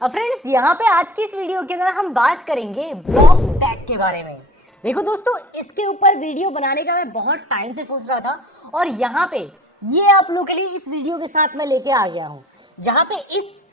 अब फ्रेंड्स यहाँ पे आज की इस वीडियो के अंदर हम बात करेंगे ब्लॉक टैग के बारे में। देखो दोस्तों, इसके ऊपर वीडियो बनाने का मैं बहुत टाइम से सोच रहा था और यहाँ पे ये आप लोगों के लिए इस वीडियो के साथ मैं लेके आ गया हूँ, जहाँ पे इस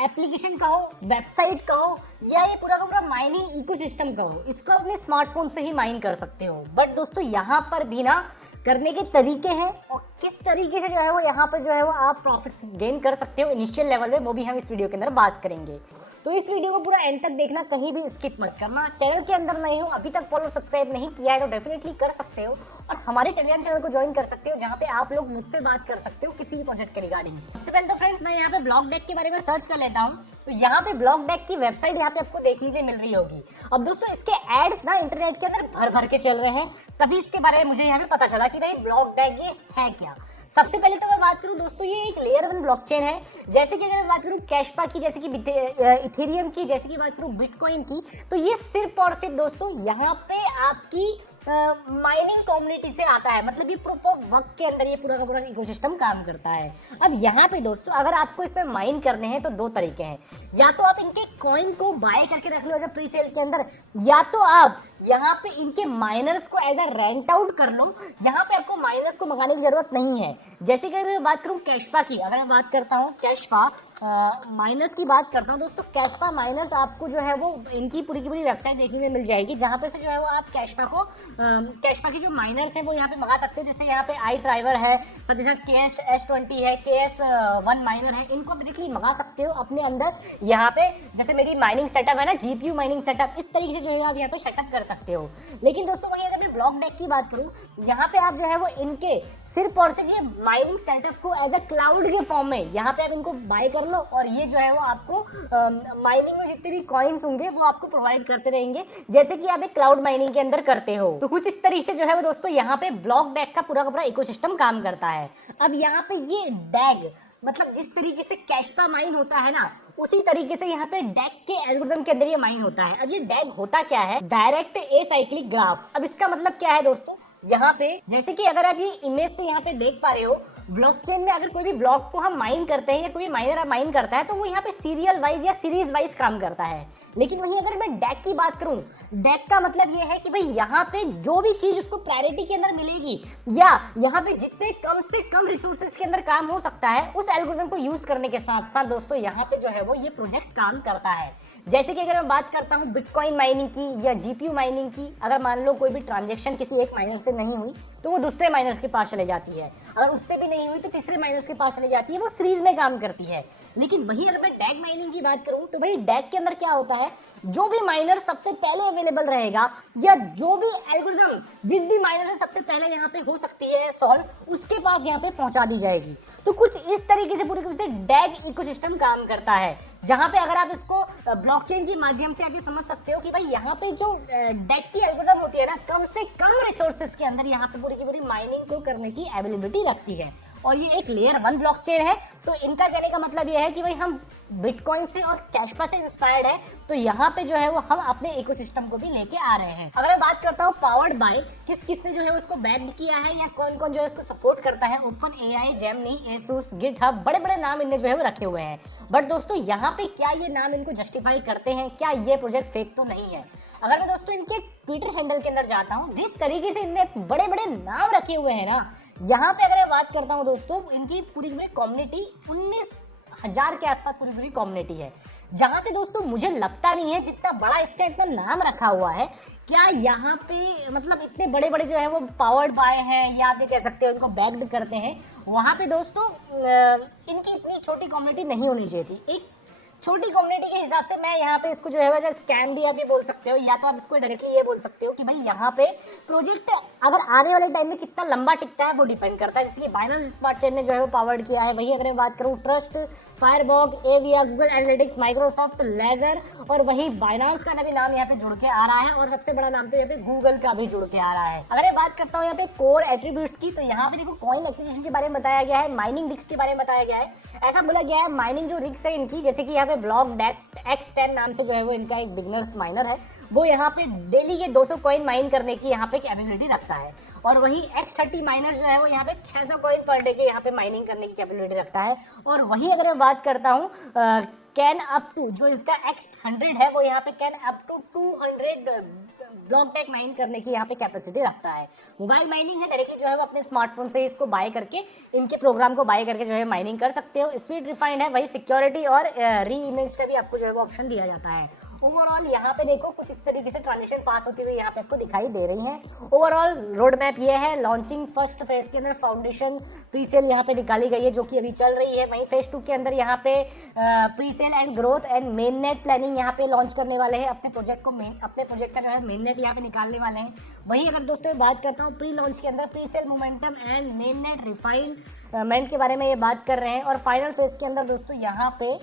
एप्लीकेशन का हो, वेबसाइट का हो या ये पूरा का पूरा माइनिंग इकोसिस्टम का हो, इसको अपने स्मार्टफोन से ही माइन कर सकते हो। बट दोस्तों यहाँ पर भी ना करने के तरीके हैं और किस तरीके से जो है वो यहाँ पर जो है वो आप प्रॉफिट्स गेन कर सकते हो इनिशियल लेवल में, वो भी हम इस वीडियो के अंदर बात करेंगे। तो इस वीडियो को पूरा एंड तक देखना, कहीं भी स्किप मत करना। चैनल के अंदर नहीं हो, अभी तक फॉलो सब्सक्राइब नहीं किया है तो डेफिनेटली कर सकते हो और हमारे टेलीग्राम चैनल को ज्वाइन कर सकते हो, जहाँ पे आप लोग मुझसे बात कर सकते हो किसी भी प्रोजेक्ट के रिगार्डिंग। सबसे पहले तो फ्रेंड्स मैं यहाँ पे ब्लॉक डेक के बारे में सर्च कर लेता हूँ, तो यहाँ पे ब्लॉक डेक की वेबसाइट यहाँ पे आपको देखने के लिए मिल रही होगी। अब दोस्तों इसके एड्स ना इंटरनेट के अंदर भर भर के चल रहे हैं, तभी इसके बारे में मुझे यहाँ पे पता चला कि भाई ब्लॉक डेक ये है क्या। सबसे पहले तो मैं बात करूं दोस्तों, ये एक लेयर 1 ब्लॉकचेन है। जैसे कि अगर मैं बात करूं कैशपा की, जैसे कि इथेरियम की, जैसे कि बात करूं बिटकॉइन की, तो ये सिर्फ और सिर्फ दोस्तों यहाँ पे आपकी माइनिंग कम्युनिटी से आता है। मतलब ये प्रूफ ऑफ वर्क के अंदर ये पूरा का पूरा इकोसिस्टम काम करता है। अब यहाँ पे दोस्तों अगर आपको इसमें माइन करने हैं तो दो तरीके हैं, या तो आप इनके कॉइन को बाय करके रख लो एज प्री सेल के अंदर, या तो आप यहाँ पे इनके माइनर्स को एज अ रेंट आउट कर लो। यहाँ पे आपको माइनर्स को मंगाने की जरूरत नहीं है। जैसे कि अगर मैं बात करूँ कैशपा की, अगर मैं बात करता हूँ कैशपा माइनर्स की बात करता हूँ दोस्तों, कैशपा माइनर्स आपको जो है वो इनकी पूरी की पूरी वेबसाइट देखने में मिल जाएगी, जहाँ पर से जो है वो आप कैशपा की जो माइनर्स हैं वो यहाँ पे मंगा सकते हो। जैसे यहाँ पे आइस राइवर है, साथ ही साथ KS20 है, KS1 माइनर है, इनको डायरेक्टली मंगा सकते हो अपने अंदर। यहाँ पे जैसे मेरी माइनिंग सेटअप है ना, GPU माइनिंग सेटअप, इस तरीके से जो है आप यहाँ पे सेटअप कर सकते हो। लेकिन दोस्तों वहीं अगर मैं ब्लॉक डेक की बात करूँ, यहाँ पे आप जो है वो इनके सिर्फ और सिर्फ ये माइनिंग सेटअप को एज अ क्लाउड के फॉर्म में यहाँ पे आप इनको बाय कर लो और ये जो है वो आपको माइनिंग में जितने भी कॉइन्स होंगे वो आपको प्रोवाइड करते रहेंगे, जैसे कि आप एक क्लाउड माइनिंग के अंदर करते हो। तो कुछ इस तरीके से जो है वो दोस्तों यहाँ पे ब्लॉक डेक का पूरा इकोसिस्टम काम करता है। अब यहाँ पे ये डैग, मतलब जिस तरीके से कैशपा माइन होता है ना, उसी तरीके से यहाँ पे डैग के एल्गोरिथम के अंदर ये माइन होता है। अब ये डैग होता क्या है? Direct acyclic graph. अब इसका मतलब क्या है दोस्तों, यहाँ पे जैसे कि अगर आप ये इमेज से यहाँ पे देख पा रहे हो, ब्लॉकचेन में अगर कोई भी ब्लॉक को हम माइन करते हैं या कोई माइनर माइन करता है तो वो यहाँ पे सीरियल वाइज या सीरीज वाइज काम करता है। लेकिन वहीं अगर मैं डैग की बात करूं, डैग का मतलब ये है कि भाई यहाँ पे जो भी चीज उसको प्रायोरिटी के अंदर मिलेगी या यहाँ पे जितने कम से कम रिसोर्सेज के अंदर काम हो सकता है, उस एल्गोरिथम को यूज करने के साथ साथ दोस्तों यहाँ पे जो है वो ये प्रोजेक्ट काम करता है। जैसे कि अगर मैं बात करता हूँ बिटकॉइन माइनिंग की या GPU माइनिंग की, अगर मान लो कोई भी ट्रांजेक्शन किसी एक माइनर से नहीं हुई तो वो दूसरे माइनर्स के पास चले जाती है, अगर उससे भी नहीं हुई तो तीसरे माइनर्स के पास चले जाती है, वो सीरीज में काम करती है। लेकिन वहीं अगर मैं डैग माइनिंग की बात करूं तो भाई डैग के अंदर क्या होता है, जो भी माइनर सबसे पहले अवेलेबल रहेगा या जो भी एल्गोरिथम जिस भी माइनर से सबसे पहले यहाँ पे हो सकती है सॉल्व, उसके पास यहाँ पे पहुंचा दी जाएगी। तो कुछ इस तरीके से पूरी से डैग इकोसिस्टम काम करता है, जहां पे अगर आप इसको ब्लॉकचेन के माध्यम से आप ये समझ सकते हो कि भाई यहाँ पे जो डैग की एल्गोरिथम होती है ना, कम से कम रिसोर्सेज के अंदर यहाँ पे पूरी की पूरी माइनिंग को करने की एबिलिटी रखती है। और ये एक लेयर 1 ब्लॉकचेन है, तो इनका कहने का मतलब ये है कि भाई हम बिटकॉइन से और कैशपा से इंस्पायर्ड है, तो यहाँ पे जो है वो हम अपने इकोसिस्टम को भी लेके आ रहे हैं। अगर मैं बात करता हूँ पावर्ड बाय, किसने जो है उसको बैक किया है या कौन कौन जो है इसको सपोर्ट करता है, open AI, Gemini, Asus, GitHub, बड़े बड़े नाम इनने जो है वो रखे हुए हैं। बट दोस्तों यहाँ पे क्या ये नाम इनको जस्टिफाई करते हैं? क्या ये प्रोजेक्ट फेक तो नहीं है? अगर मैं दोस्तों इनके ट्विटर हैंडल के अंदर जाता हूँ, जिस तरीके से इनने बड़े बड़े नाम रखे हुए हैं ना, यहाँ पे अगर मैं बात करता हूँ दोस्तों, इनकी पूरी कम्युनिटी 19,000 के आसपास पूरी कम्युनिटी है, जहां से दोस्तों मुझे लगता नहीं है जितना बड़ा इसका इतना नाम रखा हुआ है, क्या यहाँ पे मतलब इतने बड़े बड़े जो है वो पावर्ड बाय हैं या आप ये कह सकते हो इनको बैक्ड करते हैं, वहां पे दोस्तों इनकी इतनी छोटी कम्युनिटी नहीं होनी चाहिए थी। एक छोटी कम्युनिटी के हिसाब से मैं यहाँ पे इसको जो है वैसे स्कैम भी आप ये बोल सकते हो, या तो आप इसको डायरेक्टली ये बोल सकते हो कि भाई यहाँ पे प्रोजेक्ट अगर आने वाले टाइम में कितना लंबा टिकता है वो डिपेंड करता है। जैसे कि बाइनेंस स्मार्ट चेन ने जो है वो पावर्ड किया है। वही अगर मैं बात करूँ trust, फायरबॉग, एविया, Google analytics, Microsoft, laser, और वही बाइनेंस का भी नाम यहाँ पे जुड़ के आ रहा है, और सबसे बड़ा नाम तो यहाँ पे गूगल का भी जुड़ के आ रहा है। अगर मैं बात करता हूँ यहाँ पे कोर एट्रीब्यूट्स की, तो यहाँ पे देखो कॉइन एक्विजिशन के बारे में बताया गया है, माइनिंग रिस्क के बारे में बताया गया है। ऐसा बोला गया है माइनिंग जो रिस्क है इनकी, जैसे कि यहाँ पे ब्लॉक डेक X10 नाम से जो है वो इनका एक बिगनर्स माइनर है, वो यहाँ पे डेली के 200 कॉइन माइन करने की यहाँ पे कैपेबिलिटी रखता है। और वही X30 माइनर जो है वो यहाँ पे 600 कॉइन पर डे के यहाँ पे माइनिंग करने की कैपेबिलिटी रखता है। और वही अगर मैं बात करता हूँ कैन अप टू, जो इसका X100 है वो यहाँ पे can up to 200 BlockDAG mine करने की यहाँ पे कैपेसिटी रखता है। मोबाइल माइनिंग है, डायरेक्टली जो है वो अपने स्मार्टफोन से इसको बाय करके, इनके प्रोग्राम को बाय करके जो है माइनिंग कर सकते हो। स्पीड रिफाइंड है, वही सिक्योरिटी और री इमेज का भी आपको जो है वो ऑप्शन दिया जाता है। ओवरऑल यहाँ पे देखो कुछ इस तरीके से ट्रांजिशन पास होती हुई यहाँ पे आपको दिखाई दे रही है। ओवरऑल रोड मैप ये है। लॉन्चिंग फर्स्ट फेज के अंदर फाउंडेशन प्री सेल यहाँ पे निकाली गई है जो कि अभी चल रही है। वहीं फेज 2 के अंदर यहाँ पे pre sale and growth and main net planning यहाँ पे लॉन्च करने वाले हैं। अपने प्रोजेक्ट का जो है मेन नेट यहाँ पे निकालने वाले हैं। वहीं अगर दोस्तों बात करता हूँ प्री लॉन्च के अंदर pre sale momentum and main net refinement के बारे में ये बात कर रहे हैं। और फाइनल फेज के अंदर दोस्तों यहाँ पे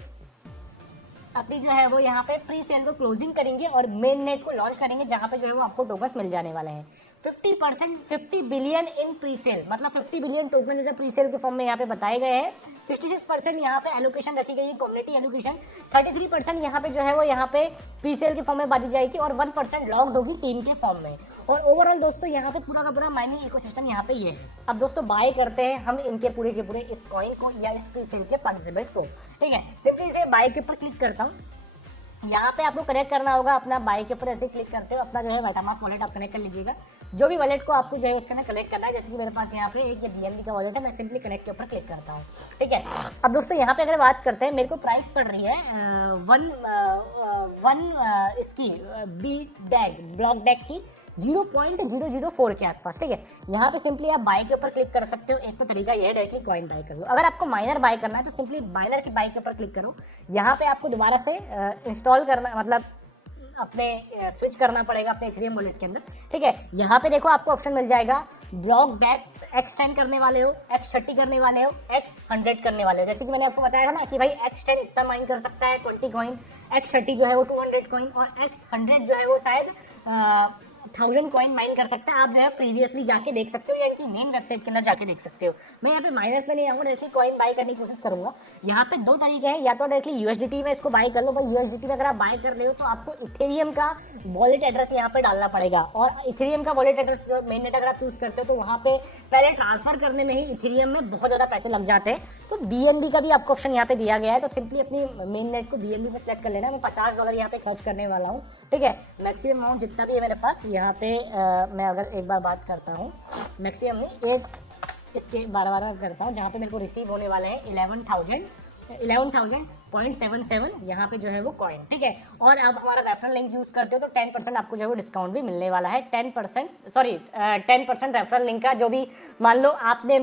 अपनी जो है वो यहाँ पे प्री सेल को क्लोजिंग करेंगे और मेन नेट को लॉन्च करेंगे, जहाँ पे जो है वो आपको टोकन्स मिल जाने वाले हैं। 50 बिलियन इन प्री सेल, मतलब 50 बिलियन टोकन जैसे प्री सेल के फॉर्म में यहाँ पे बताए गए हैं। 66% यहाँ पे एलोकेशन रखी गई है, कम्युनिटी एलोकेशन। 33% यहाँ पे जो है वो यहाँ पे प्री सेल के फॉर्म में बांटी जाएगी और 1% लॉक्ड होगी टीम के फॉर्म में। और ओवरऑल दोस्तों यहाँ पे पूरा का पूरा माइनिंग इकोसिस्टम यहाँ पे ये है। अब दोस्तों बाय करते हैं हम इनके पूरे के पूरे इस कॉइन को या इस प्री सेल के पार्टिसिपेट को, ठीक है। सिंपली इसे बाय के ऊपर क्लिक करता हूँ। यहाँ पे आपको कनेक्ट करना होगा अपना, बाय के ऊपर ऐसे क्लिक करते हो अपना जो है मेटामास्क वॉलेट आप कनेक्ट कर लीजिएगा। जो भी वॉलेट को आपको जो है उसके अंदर कनेक्ट करना है, जैसे कि मेरे पास यहाँ पे एक BNB का वॉलेट है, मैं सिंपली कनेक्ट के ऊपर क्लिक करता हूँ, ठीक है। अब दोस्तों यहाँ पे अगर बात करते हैं, मेरे को प्राइस पड़ रही है इसकी ब्लॉक डेक की 0.004 के आसपास, ठीक है। यहाँ पे सिंपली आप बाय के ऊपर क्लिक कर सकते हो। एक तो तरीका ये है डायरेक्टली कॉइन बाय कर लो। अगर आपको माइनर बाय करना है तो सिंपली माइनर की बाय के ऊपर क्लिक करो। यहाँ पे आपको दोबारा से इंस्टॉल करना, मतलब अपने स्विच करना पड़ेगा अपने इथेरियम वॉलेट के अंदर, ठीक है। यहाँ पे देखो आपको ऑप्शन मिल जाएगा ब्लॉक डेक X10 करने वाले हो, X30 करने वाले हो, X100 करने वाले हो। जैसे कि मैंने आपको बताया था ना कि भाई X10 इतना माइन कर सकता है 20 कॉइन, X30 जो है वो 200 कॉइन और X100 जो है वो शायद 1000 कॉइन माइन कर सकता है। आप जो है प्रीवियसली जाके देख सकते हो या इनकी मेन वेबसाइट के अंदर जाके देख सकते हो। मैं यहाँ पे माइनस में नहीं आऊँगा, डायरेक्टली कॉइन बाय करने की कोशिश करूंगा। यहाँ पे 2 तरीके हैं, या तो डायरेक्टली USDT में इसको बाय कर लो। भाई USDT में अगर आप बाय कर रहे हो तो आपको इथेरियम का वॉलेट एड्रेस यहाँ पे डालना पड़ेगा और इथेरियम का वॉलेट एड्रेस जो मेन नेट अगर आप चूज करते हो तो वहाँ पे पहले ट्रांसफर करने में ही इथेरियम में बहुत ज़्यादा पैसे लग जाते हैं। तो BNB का भी आपको ऑप्शन यहाँ पे दिया गया है, तो सिंपली अपनी मेन नेट को BNB में सेलेक्ट कर लेना। मैं $50 यहाँ पे खर्च करने वाला हूँ, ठीक है। मैक्सिमम अमाउंट जितना भी है मेरे पास यहाँ पे मैं अगर एक बार बात करता हूँ, मैक्सिमम नहीं एक इसके 12 करता हूँ, जहाँ पे मेरे को रिसीव होने वाले हैं 11,000.77 यहाँ पे जो है वो कॉइन, ठीक है। और अब हमारा रेफरल लिंक यूज़ करते हो तो 10% आपको जो है वो डिस्काउंट भी मिलने वाला है। 10% रेफरल लिंक का, जो भी मान लो आपने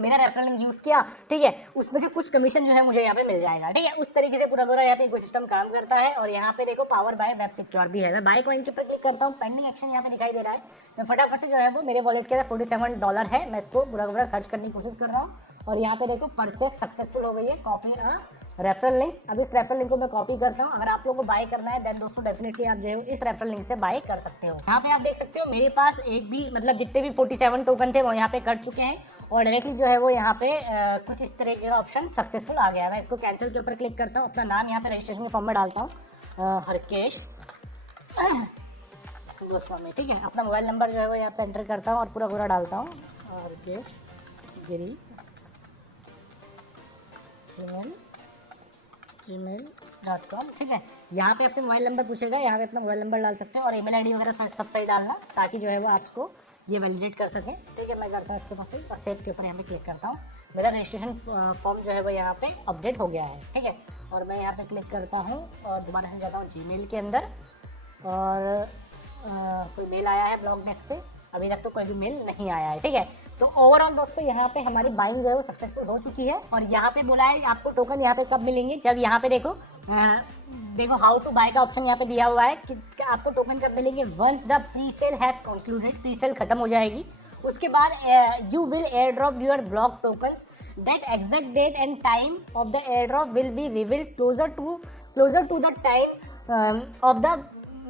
मेरा रेफरल लिंक यूज़ किया, ठीक है, उसमें से कुछ कमीशन जो है मुझे यहाँ पे मिल जाएगा, ठीक है। उस तरीके से पूरा यहाँ पे इकोसिस्टम काम करता है। और यहाँ पे देखो पावर बाय वेब सिक्योर भी है। मैं बाय कॉइन के ऊपर क्लिक करता हूँ, पेंडिंग एक्शन यहाँ पे दिखाई दे रहा है। मैं फटाफट से जो है वो मेरे वॉलेट के अंदर $47 है, मैं इसको पूरा खर्च करने की कोशिश कर रहा हूँ। और यहाँ पे देखो परचेस सक्सेसफुल हो गई है। कॉपी रेफरल लिंक, अब इस रेफरल लिंक को मैं कॉपी करता हूँ। अगर आप लोगों को बाय करना है देन दोस्तों डेफिनेटली आप जो है इस रेफरल लिंक से बाय कर सकते हो। यहाँ पे आप देख सकते हो मेरे पास एक भी, मतलब जितने भी 47 टोकन थे वो यहाँ पे कट चुके हैं और डायरेक्टली जो है वो यहाँ पे कुछ इस तरह का ऑप्शन सक्सेसफुल आ गया है। मैं इसको कैंसिल के ऊपर क्लिक करता हूँ, अपना नाम यहाँ पे रजिस्ट्रेशन फॉर्म में डालता हूँ, हरकेश गोस्वामी, ठीक है। अपना मोबाइल नंबर जो है वो यहाँ पे एंटर करता हूँ और पूरा डालता हूँ, हरकेश गिरी gmail.com, ठीक है। यहाँ पे आपसे मोबाइल नंबर पूछेगा, यहाँ पे अपना मोबाइल नंबर डाल सकते हैं और ईमेल आईडी वगैरह सब सही डालना ताकि जो है वो आपको ये वैलिडेट कर सकें, ठीक है। मैं करता हूँ इसके पास और सेव के ऊपर यहाँ पे क्लिक करता हूँ। मेरा रजिस्ट्रेशन फॉर्म जो है वो यहाँ पे अपडेट हो गया है, ठीक है। और मैं यहाँ पे क्लिक करता हूँ और दोबारा से जाता हूँ जीमेल के अंदर और कोई मेल आया है ब्लॉक डेक से, अभी तक तो कोई भी मेल नहीं आया है, ठीक है। तो ओवरऑल दोस्तों यहाँ पे हमारी बाइंग जो है वो सक्सेसफुल हो चुकी है। और यहाँ पे बोला है आपको टोकन यहाँ पे कब मिलेंगे, जब यहाँ पे देखो हाउ टू बाय का ऑप्शन यहाँ पे दिया हुआ है कि आपको टोकन कब मिलेंगे। Once the pre sale has concluded, pre sale खत्म हो जाएगी, उसके बाद you will air drop your block tokens, that exact date and time of the air drop will be revealed closer to the time of the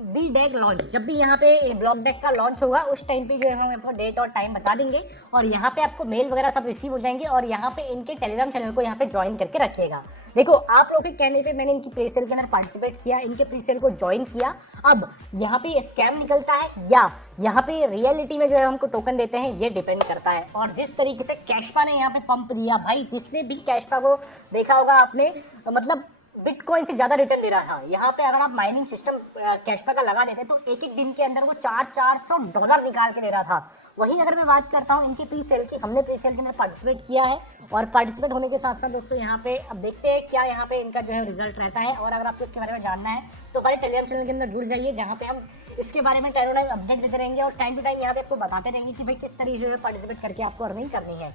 B DAG launch, जब भी यहाँ पे block deck का लॉन्च होगा उस time पे जो है हम आपको डेट और टाइम बता देंगे और यहाँ पे आपको मेल वगैरह सब रिसीव हो जाएंगे और यहाँ पे इनके टेलीग्राम चैनल को यहाँ पे ज्वाइन करके रखिएगा। देखो आप लोग के कहने पे मैंने इनकी प्री सेल के अंदर पार्टिसिपेट किया, इनके प्री सेल को ज्वाइन किया। अब यहाँ पे स्कैम निकलता है या यहाँ पे रियलिटी में जो है हमको टोकन देते हैं, ये डिपेंड करता है। और जिस तरीके से कैशपा ने यहाँ पे पंप दिया भाई, जिसने भी कैशपा को देखा होगा आपने, मतलब बिटकॉइन से ज्यादा रिटर्न दे रहा था। यहाँ पे अगर आप माइनिंग सिस्टम कैशपा का लगा देते तो एक एक दिन के अंदर वो $400 निकाल के दे रहा था। वहीं अगर मैं बात करता हूँ इनके प्री सेल की, हमने प्री सेल के अंदर पार्टिसिपेट किया है और पार्टिसिपेट होने के साथ साथ दोस्तों यहाँ पे अब देखते हैं क्या यहाँ पे इनका जो है रिजल्ट रहता है। और अगर आपको इसके बारे में जानना है तो हमारे टेलीग्राम चैनल के अंदर जुड़ जाइए, जहाँ पे हम इसके बारे में टाइम टू टाइम अपडेट देते रहेंगे और टाइम टू टाइम यहाँ पे आपको बताते रहेंगे कि भाई किस तरीके से पार्टिसिपेट करके आपको अर्निंग करनी है।